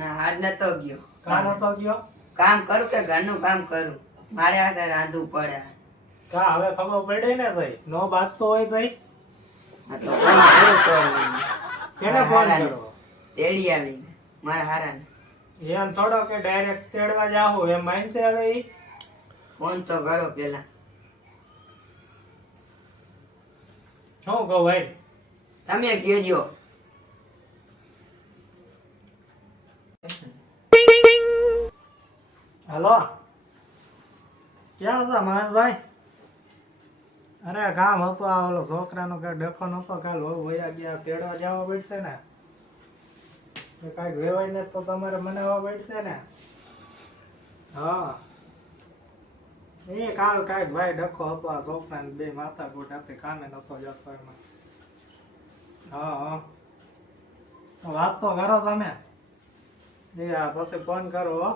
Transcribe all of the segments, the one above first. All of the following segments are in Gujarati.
ના આજ નતો ગયો. કામ નતો ગયો? કામ કરું કે ઘરનું કામ કરું, મારે હાથે રાંધવું પડે. કા હવે ખબર પડે ને ભાઈ, નો બાજતો હોય ભાઈ આ તો ફોન કરું તો કેને ફોન કરો? તેડી આવી મારા હારાને. એમ થોડો કે ડાયરેક્ટ તેડવા જાઓ એમ માઈન છે હવે ઈ? ફોન તો કરો પેલા. શું કહું ભાઈ? તમે કહેજો. હાલો, ક્યાં હતા મહેશભાઈ? અરે કામ હતો, આ ઓલો છોકરાનો કઈ ડખો નતો, કાલ વયા ગયા, તેડવા જવા પડશે ને, કઈક વેવાય ને તો તમારે મનાવવા પડશે ને. હા એ કાલ કઈક ભાઈ ડખો હતો, આ છોકરાને બે માથા કોટ આપે, કામે નતો જતો એમાં. હા હા તો વાત તો કરો તમે, એ આ પછી ફોન કરો હો.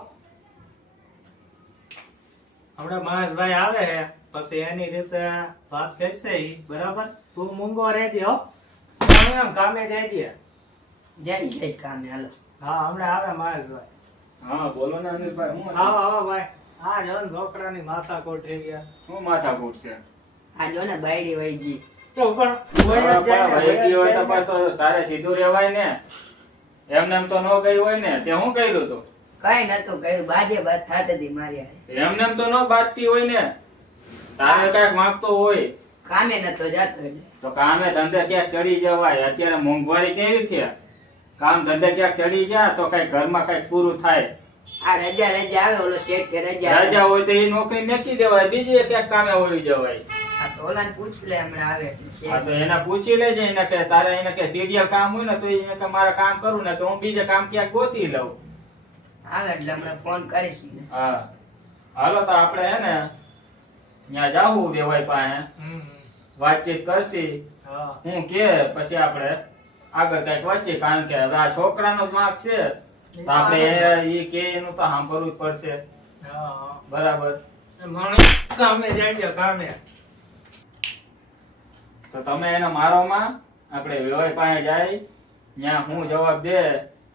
હમણાં મહેશભાઈ આવે છે, પછી એની રીતે વાત કરશે ઈ, બરાબર? તું મૂંગો રહેજે હો, હું એમ કામે જઈએ. જય કામે હાલો. હા હમણાં આવે મહેશભાઈ. હા બોલો ને અનિલભાઈ. હું આવો આવો ભાઈ. આ જન છોકરાની માથા કોટ થઈ ગયા. શું માથાકૂટ છે? આ જો ને બાયડી વહી ગઈ. તો ઉપર વહી જ જાય ને, ભાઈ ગઈ હોય તો વહી જ પણ તો તારે સીધું રહેવાય ને, એમને એમ તો ન ગઈ હોય ને. તે શું કર્યું તું? કઈ નતું કર્યું, બાજે બાદ થાતી હતી મારી હારે. એમને એમ તો ન બાજતી હોય ને, તારે કઈક માંગતો હોય કામે નતો જતો એટલે. તો કામે ધંધે ક્યાંક ચડી જવાય. અત્યારે મોંઘવારી કેવી છે, કામ ધંધે ક્યાંક ચડી ગયા તો કઈ ઘરમાં કઈક પૂરું થાય. આ રજા આવે, ઓલો શેઠ કે રજા રાજા હોય તો એ નોકરી મેકી દેવાય, બીજી ક્યાંક કામે વળી જવાય. આ તોલાને પૂછ લે હમણાં આવે એટલે હા શેઠ. તો એને પૂછી લેજે, એને કે તારે એને કે સિરિયલ કામ હોય ને તો એને કે મારે કામ કરું ને તો હું બીજે કામ ક્યાંક ગોતી લઉં. આવે એટલે હમણાં ફોન કરીશ ને. હા હાલો તો આપણે હે ને ત્યાં જાવું વેવાઈ પાસે, વાતચીત કરશી. હા હું કે પછી આપણે આગળ કઈક વાંચીએ, કારણ કે હવે આ છોકરાનો જ વાંક છે તો આપણે ઈ કે એનું તો સાંભળવું જ પડશે. હા બરાબર. મને કામે જાય કામે. તો તમે એને મારોમાં આપણે વેવાઈ પાસે જાય, ત્યાં હું જવાબ દે,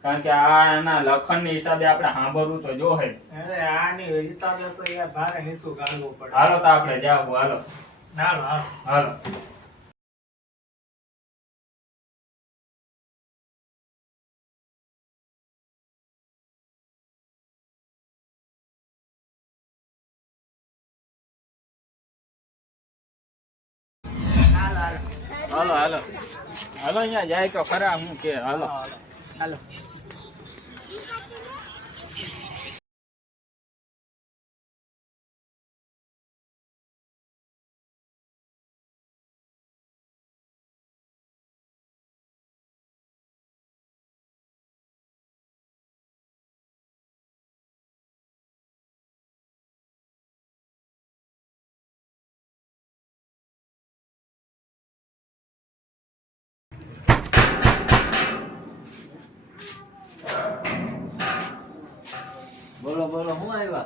કારણ કે આ એના લખણની હિસાબે આપણે સાંભળવું તો જોહે. અરે આની હિસાબે તો યાર ભારે નીચું ગાળવું પડે. હાલો તો આપણે જાવું. હાલો હાલો હાલો. હાલો. હાલો હાલો હાલો હાલો હાલો અહીંયા જાય તો ખરા. હું કે હાલો. હાલો. બોલો બોલો, હું આવ્યા?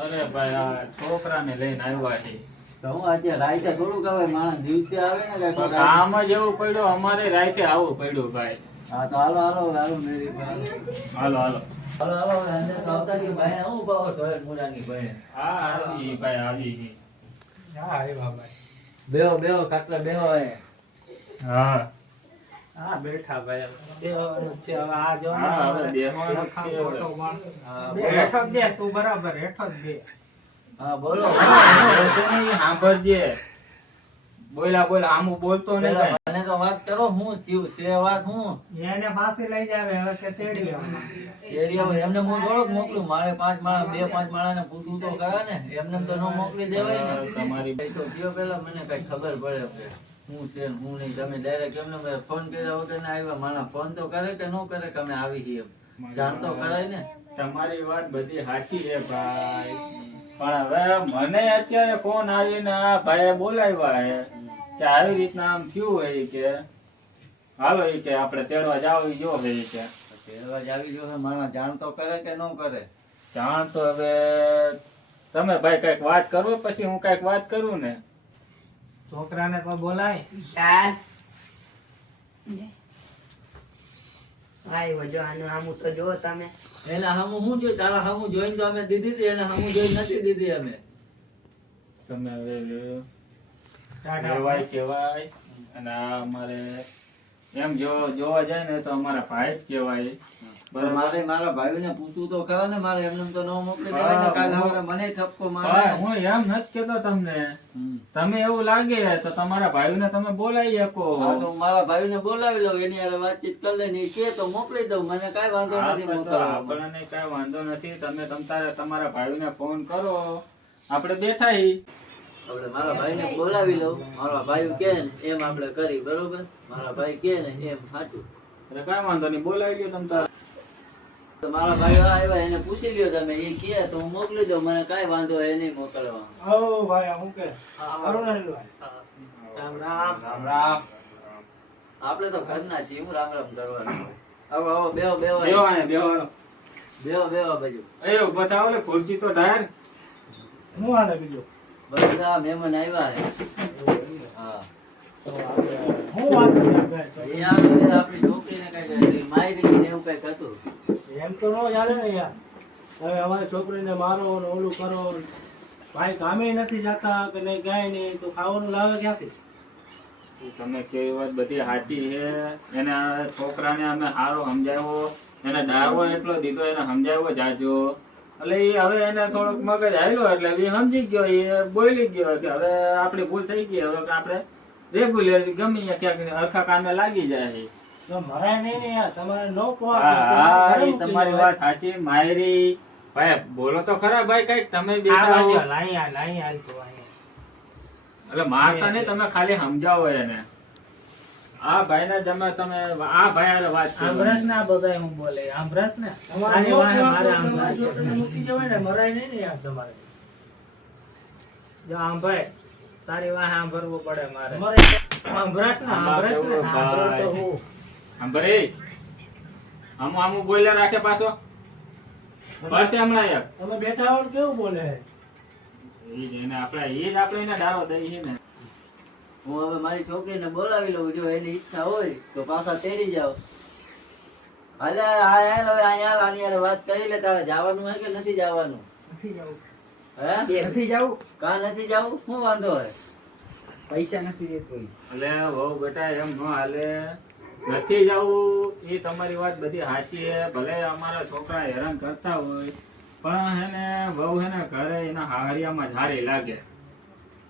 અરે ભાઈ આ છોકરાને લઈને આવ્યા છે. તો હું આજે રાઈતે થોડુંક આવે, માણસ દિવસે આવે ને તો કઈ. કામ જ એવું પડ્યું, અમારે રાતે આવું પડ્યું ભાઈ. હા તો હાલો હાલો હાલો મેરી ભાઈ. હાલો હાલો. હાલો હાલો અંદર તો આવતા રહ્યો ભાઈ. હું પાવો સોયર મુરાની ભાઈ. હા આવી ભાઈ આવી ગઈ. હા આવ્યા ભાઈ. બેહો બેહો કાટલા બેહો. હા હા બેઠા ભાઈ. દેવાનું છે હવે. આ જો ને હા, હવે અમારે દેવાનું જ લખાણ છે હવે. ફોટો માં. હા બે બોલો. હેઠો જ બે, તું બરાબર હેઠો જ બે. હા બોલો. બેસે નહીં, સાંભળજે. બોલા બોલા આમું બોલતો નહીં પેલા ભાઈ. મને તો વાત કરો, હું થયું છે વાત હું? એને પાછી લઈ જાવે હવે કે તેડી લેવાના. એરિયા એમને હું થોડોક મોકલું, મારે 5 માળા 2-5 માળાને પૂછવું તો ખરા ને, એમને તો ન મોકલી દેવાય ને. તમારી કઈ તો કયો પેલા મને કઈ ખબર પડે કે હું છે ને હું નહીં. તમે ડાયરેક્ટ એમને મેં ફોન કર્યા વગર ને આવ્યા. માણસ ફોન તો કરે કે ન કરે કે અમે આવી છીએ, જાણ તો કરાય ને. તમારી વાત બધી સાચી છે ભાઈ, પણ હવે મને અત્યારે ફોન આવીને આ ભાઈએ બોલાવ્યા છે કે આવી રીતના આમ થયું હોય કે હાલો એ કે આપણે તેડવા જાવ જો છે એ કે. તેડવા જ આવી ગયો છે, માણસ જાણ તો કરે કે ન કરે? જાણ તો હવે તમે ભાઈ કઈક વાત કરો, પછી હું કઈક વાત કરું ને. છોકરાને તો બોલાય. વિશાલ આવ્યો જો આનું આમ તો જો તમે એના હામું હું જોઈ તારા હામું જોઈને તો અમે દીધી હતી એના હામું જોઈ નથી દીધી અમે તમે હવે ટાટા. કહેવાય કહેવાય અને આ અમારે એમ જો જોવા જાય ને તો અમારા ભાઈ જ કહેવાય પણ મારે મારા ભાઈને પૂછવું તો ખરા ને મારે એમને તો ન મોકલી દેવાય ને કાલ સવારે મને ઠપકો મારે પણ હું એમ નથી કેતો તમને તમે એવું લાગે તો તમારા ભાઈને તમે બોલાવી શકો હા તો હું મારા ભાઈને બોલાવી લઉં એની હારે વાતચીત કરી લઈને ઈ કે તો મોકલી દઉં મને કાંઈ વાંધો નથી મોકલવામાં. આપણને કઈ વાંધો નથી તમે તમારા ભાઈને ફોન કરો આપણે બેઠા હી આપણે મારા ભાઈને બોલાવી લઉં મારા ભાઈ કે ને એમ આપણે કરી બરોબર મારા ભાઈ કે ને એમ સાચું એટલે કઈ વાંધો નહીં બોલાવી લ્યો તમે તાર. તો મારા ભાઈ આવ્યા એને પૂછી લ્યો તમે એ કહે તો હું મોકલી દઉં મને કાંઈ વાંધો એ નહીં મોકલવા આવો ભાઈ હું કે અરુણાભાઈ. રામ રામ રામ રામ આપણે તો ઘરના છીએ હું રામ રામ કરવાનું આવો આવો બેહો બેહો બેહો અહીંયા, બેહો હાલો. બેહો બેહો બાજુ એ ઊભા થાઓ લે, ખુરશી તો ઢાળ. હું હાલે બીજું બધા મહેમાન આવ્યા છે હા હું વાત કરી ભાઈ તો. એ આવે ને આપણી છોકરીને કઈ મારી ને એવું કઈક હતું એમ તો નો ચાલે ને યાર. હવે અમારી છોકરીને મારો ને ઓલું કરો ભાઈ કામે નથી જતા કે નહીં કાંઈ નહીં તો ખાવાનું લાવે ક્યાંથી? તમે કેવી વાત બધી સાચી છે. એને આ છોકરાને અમે સારો સમજાવ્યો, એને ડાવો એટલો દીધો, એને સમજાવ્યો જાજો. એટલે એ હવે એને થોડોક મગજ આવેલો એટલે એ સમજી ગયો, એ બોલી ગયો કે હવે આપણી ભૂલ થઈ ગઈ, હવે આપણે રેગ્યુલર ગમે ત્યાં ક્યાંક અરખા કામે લાગી જાય છે. તો મરાય નહીં ને યાર તમારે નો હા, એ તમારી વાત સાચી. માયરી ભાઈ બોલો તો ખરા ભાઈ, કઈક તમે બેઠા હો. એટલે મારતા નહીં, તમે ખાલી સમજાવો એને. આ ભાઈ ને તમે આ ભાઈ હારે વાત કરો. આંભરાસ ને આ બધા હું બોલે આંભરાસ ને આની વાહે મારે આંભરાસ મૂકી જવાય ને મરાય નહીં ને યાર તમારે. જો આમ ભાઈ તારી વાહે આંભરવું પડે મારે આંભરાસ ને આંભરાસ ને આંભરો તો હું. સાંભળે આમું આમું બોલ્યા રાખે પાછો બસ હમણાં યાર. તમે બેઠા હો ને કેવું બોલે એ જ આપણે એને ડારો દઈએ છીએ ને. હું હવે મારી છોકરીને બોલાવી લઉં જો એની ઈચ્છા હોય તો પાછા તેડી જાવ હાલે હવે અહીંયા આની હારે વાત કરી લે તારે જવાનું હે કે નથી જવાનું નથી જવું હે નથી જવું કા નથી જવું શું વાંધો હે પૈસા નથી દેતો એટલે વહુ બેટા એમ ન હાલે, નથી જવું. એ તમારી વાત બધી સાચી છે. ભલે અમારા છોકરા હેરાન કરતા હોય પણ હેને વહુ હેને ઘરે એના હારિયામાં હારી લાગે.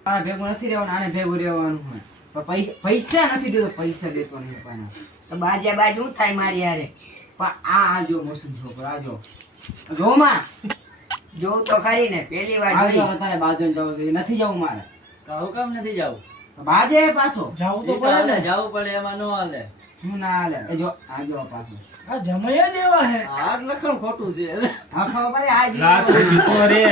આ ભેગું નથી રહેવાનું આને ભેગું રહેવાનું હોય પણ પૈસા નથી દેતો પૈસા દેતો નહીં કોઈને. તો બાજે બાજ હું થાય મારી યારે પણ આ જો મોસમ છોકરો આ જો જોમાં જોઉં તો ખરી ને પેલી વાર આ જો જોઈ. તારે બાજુ જવું જોઈએ નથી જવું મારે કહું કામ નથી જવું બાજે પાછો જાવું તો એ તો પડે હાલે, ને જાવું પડે એમાં ન હાલે હું ના હાલે એ જો આ જો પાછો આ જમૈયા જ એવા હે આ લખણ ખોટું છે હા ખબર પડે આ લા તું જ સીધો રે,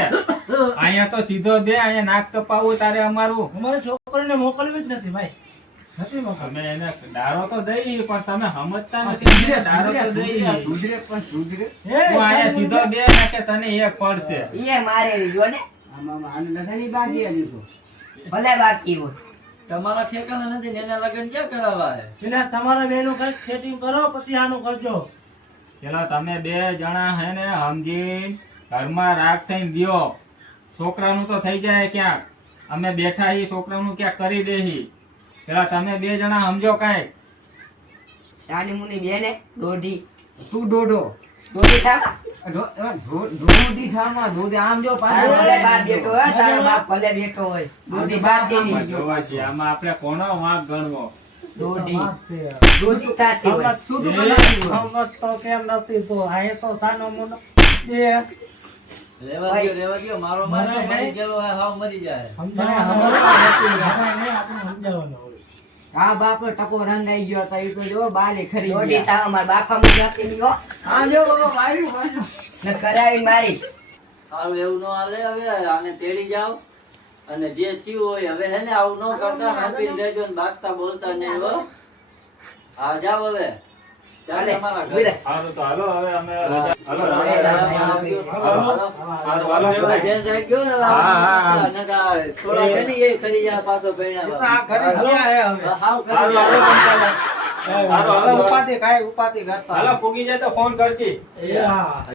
અહીંયા તો સીધો દે, અહીંયા નાક કપાવું તારે અમારું. અમારી છોકરીને મોકલવી જ નથી ભાઈ નથી મોકલવી. અમે એને ડારો તો દઈ પણ તમે સમજતા સુધરે નથી. ડારો તો દઈ સુધરે પણ સુધરે હે, હું અહીંયા સાહેબ, સીધો દે નાખે તને એક પડશે. ઈએ મારે જો ને આમાં આને લગાની બાકી હજી તો ભલે બાકી હોય તમારા ઠેકાણા નથી ને એના લગ્ન ક્યાં કરાવવા હે પેલા તમારા બેનું કઈક સેટિંગ કરો પછી આનું કરજો. પેલા તમે બે જણા હે ને સમજી ઘરમાં રાગ થઈને દ્યો. છોકરાનું તો થઈ જાય ક્યાંક, અમે બેઠા હી છોકરાનું ક્યાંક કરી દેહી. પેલા તમે બે જણા સમજો કાંઈક. નાની મુની બેને દોઢી તું દોડો દોઢી થાવ દોડી થામાં દોડી આમ જો તારો ભલે બાપ પાછો બેઠો હોય તારો બાપ ભલે બેઠો હોય દોઢી બાપ આમાં દેવી જોવા છીએ, આમાં આપણે કોનો વાંક ગણવો? દોઢી વાત છે યાર. દોઢી થાતી હોય શું તો એ, બનાવ્યું? સમજ તો કેમ નથી તો આ એ તો સાનો મોનો એ રેવા દ્યો મારો માર તો મરાય મરી નહીં. ગયેલો હે હાવ મરી જાય સમજાવવાનું હોય. આપણે સમજાવવાનું હોય. આ બાપ ટકો રંગ આવી ગયો હતો એ તો જો બાલે ખરી દોઢી ગયા. થાવ મારા બાપા મું નાખી દીધો આ જો બાબા માર્યું પાછું. ને કરાવી મારી હારું એવું ન હાલે હવે આને તેડી જાવ અને જે થયું હોય હવે હે ને આવું ન કરતા સાંભળીને રહેજો ને બાગતા બોલતા નહીં હો હા જાવ હવે ચાલે તમારા ઉભી ઘરે રહે. સારું તો હાલો હવે અમે રજા. હાલો, હાલો, રજા. હાલો. હાલો, હાલો, એમાં રેવાય. જેન સાહેબ ગયો ને હવે હા, હા. આપણે થોડા છે ને એ ખરી જાય પાછો આ પૈણા ઘરે ગયા હે હવે. હાવ હાલો, ખરી હાલો, જાય હાલો, હાલો. ઉપાધિ કાંઈ ઉપાધિ કરતા હાલો પૂગી જાય તો ફોન કરશી હા